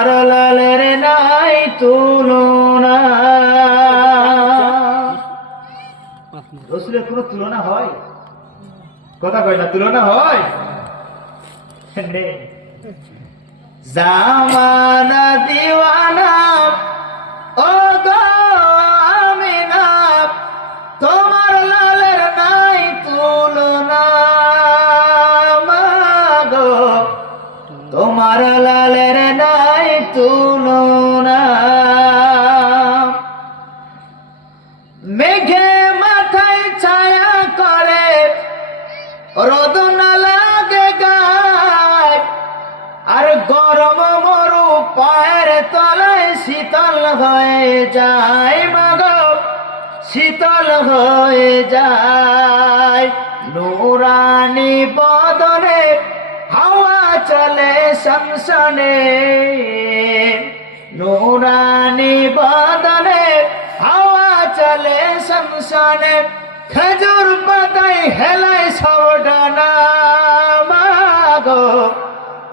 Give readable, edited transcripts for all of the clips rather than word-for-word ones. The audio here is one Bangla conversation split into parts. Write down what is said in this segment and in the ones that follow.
তোমার লালের নাই তুলনা। রসুলের কোনো তুলনা হয়? কথা কয় না, তুলনা হয়? জামানা দিওয়ানা ও গো আমিনা, তোমার লালের নাই তুলনা। মাগো তোমার লালের নাই তুলনা। মেঘে মাথায় ছায়া করে, রোদ না লাগে গায়, আর গরম মরু পায়ের তলায় শীতল হয়ে যায়। মাগো শীতল হয়ে যায়। নুরানি বদনে হাওয়া চলে শমশানে, নুরানি বদনে হাওয়া চলে শমশানে, খেজুর পাতায় হেলায় সবডানা। মাগো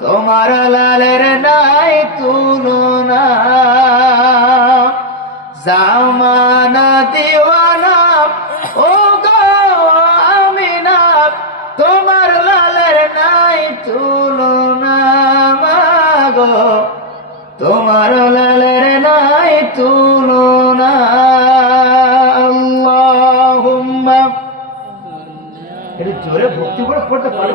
তোমার লালের নাই তুলনা। জামানা দিওয়ানা ও গো আমিনা, তোমার লালের নাই তুলনা। মাগো তোমার লালের নাই তুলনা। আল্লাহুম্মা, এটা জোরে ভক্তি করে পড়তে পারে।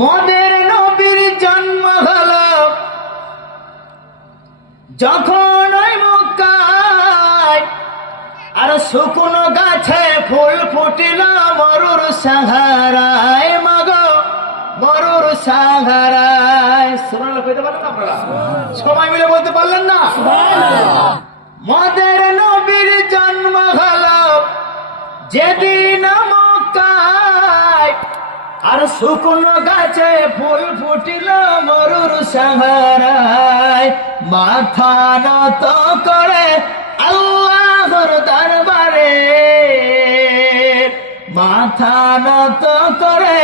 মোদের নবীর জন্ম হলো যখন ওই মক্কায়, আর শুকনো গাছে ফুল ফুটিল মরুর সাহারায়। মাগো মরুর সাহারায়। শুনলে কইতে পারেন আপনারা? সবাই মিলে বলতে পারলেন না? মোদের নবীর জন্ম হলো যেদিন মক্কায়, আর শুকনো গাছে ফুল ফুটিল মরুর সাহারায়। মাথা নত করে আল্লাহর দরবারে, মাথা নত করে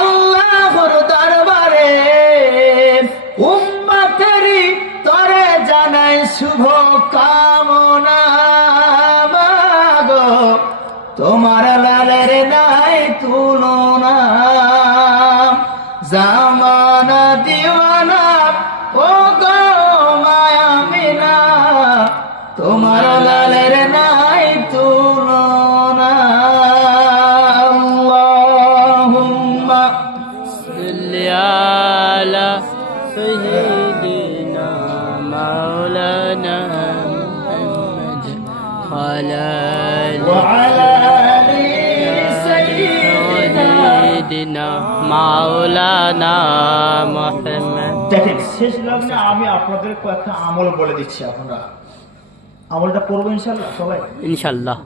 আল্লাহর দরবারে, উম্মতেরই তরে জানাই শুভ কামনা। মাগো তোমার লালের নাই তুলনা। জামানা দিওয়ানা ও গো মায়ামিনা, তোমার লালের নাই তুলনা। আল্লাহুম্মা সাল্লি আলা সাইয়্যিদিনা মাওলানা মুহাম্মদ ওয়া আলা মাওলানা মুহাম্মদ। দেখেন, শেষ লগ্নে আমি আপনাদের কয়েকটা আমল বলে দিচ্ছি, আপনারা আমলটা করবো ইনশাআল্লাহ সবাই? ইনশাআল্লাহ।